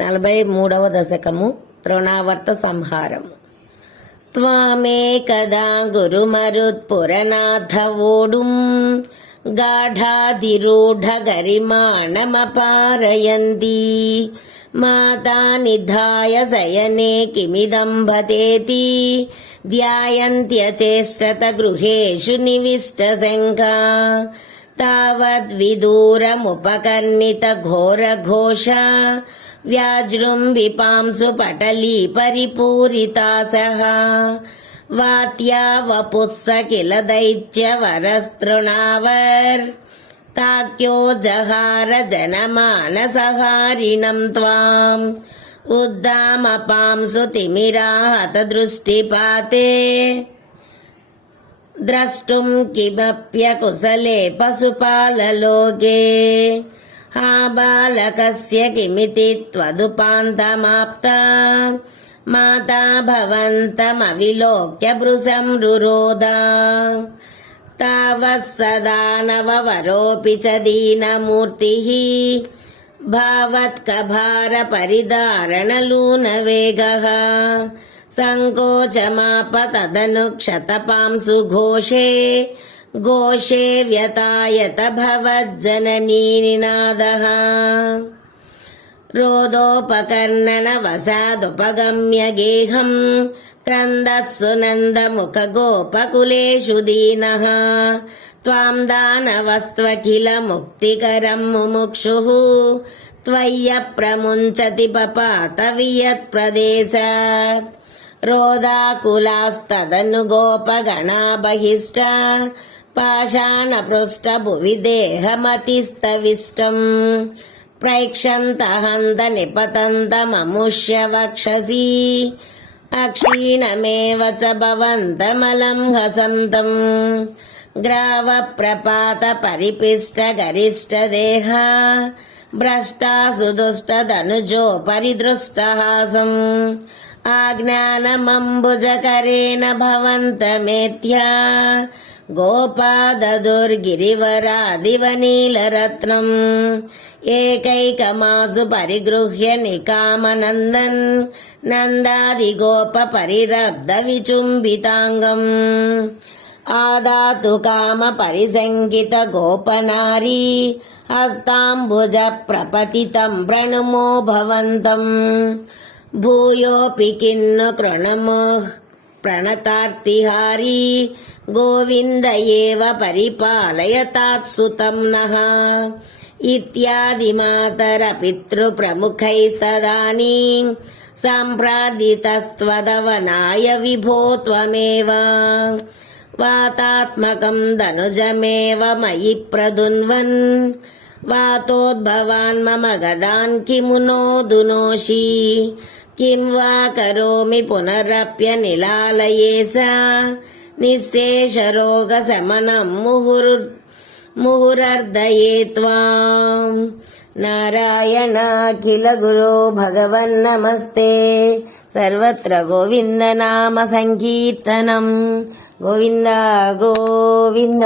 నలభై మూడవ దశకము తృణావర్త సంహారం త్వామేకదా గురుమరుత్పురనాథవోడుం గాఢాదిరూఢ గరిమాణమపారయంతి మాతా నిధాయ శయనే కిమిదంభతేతి ధ్యాయంత్యచేష్టత గృహేషు నివిష్టశంకా तावद्विदूरमुपकर्णित घोरघोष व्याजृम्बिपांसु पटली परिपूरिता सह वात्या वपुत्स किल दैत्यवरस्तृणावर् ताक्यो जहार जनमानसहारिणम् त्वाम् उद्दामपांसु तिमिराहत दृष्टिपाते द्रष्टुम् किमप्यकुशले पशुपाललोके हा बालकस्य किमिति त्वदुपान्तमाप्ता माता भवन्तमविलोक्य भृशम् रुरोदा तावः सदा नववरोऽपि च दीनमूर्तिः भावत्कभारपरिधारणलूनवेगः सङ्कोचमाप तदनु क्षतपांसु घोषे घोषे व्यतायत भवज्जननी निनादः रोदोपकर्णनवसादुपगम्य गेहम् क्रन्दत्सु नन्दमुखगोपकुलेषु दीनः त्वाम् दानवस्त्वखिल मुक्तिकरम् मुमुक्षुः त्वय्यप्रमुञ्चति पपात वियत्प्रदेशात् रोदाकुलास्तदनु गोपगणा बहिष्ट पाषाणपृष्ठभुवि देहमतिस्तविष्टम् प्रैक्षन्त हन्त निपतन्तममुष्य वक्षसि अक्षीणमेव च भवन्तमलम् हसन्तम्। ग्रावप्रपातपरिपिष्टगरिष्ठदेह। भ्रष्टा सुदुष्टदनुजोपरिदृष्टहासम् आज्ञानमम्बुजकरेण भवन्तमेत्या। गोपाददुर्गिरिवरादिवनीलरत्नम् एकैकमासु परिगृह्य निकामनन्दन् नन्दादिगोपपरिरब्धविचुम्बिताङ्गम् आदातु कामपरिसङ्गित गोपनारी हस्ताम्बुज प्रपतितम् प्रणुमो भवन्तम् भूयोऽपि किन्नु कृणमो प्रणतार्तिहारी गोविन्द एव परिपालयतात्सुतम् नः इत्यादिमातरपितृप्रमुखैस्तदानीम् सम्प्रार्दितस्त्वदवनाय विभो त्वमेव वातात्मकम् दनुजमेव मयि प्रदुन्वन् वातोद्भवान् मम गदान् किमु नो दुनोषि किं वा करोमि पुनरप्यनिलालये स निःशेषरोगशमनम् मुहुर् मुहुरर्दये त्वाम् नारायणाखिल गुरो भगवन्नमस्ते सर्वत्र गोविन्दनाम सङ्कीर्तनम् गोविन्द गोविन्द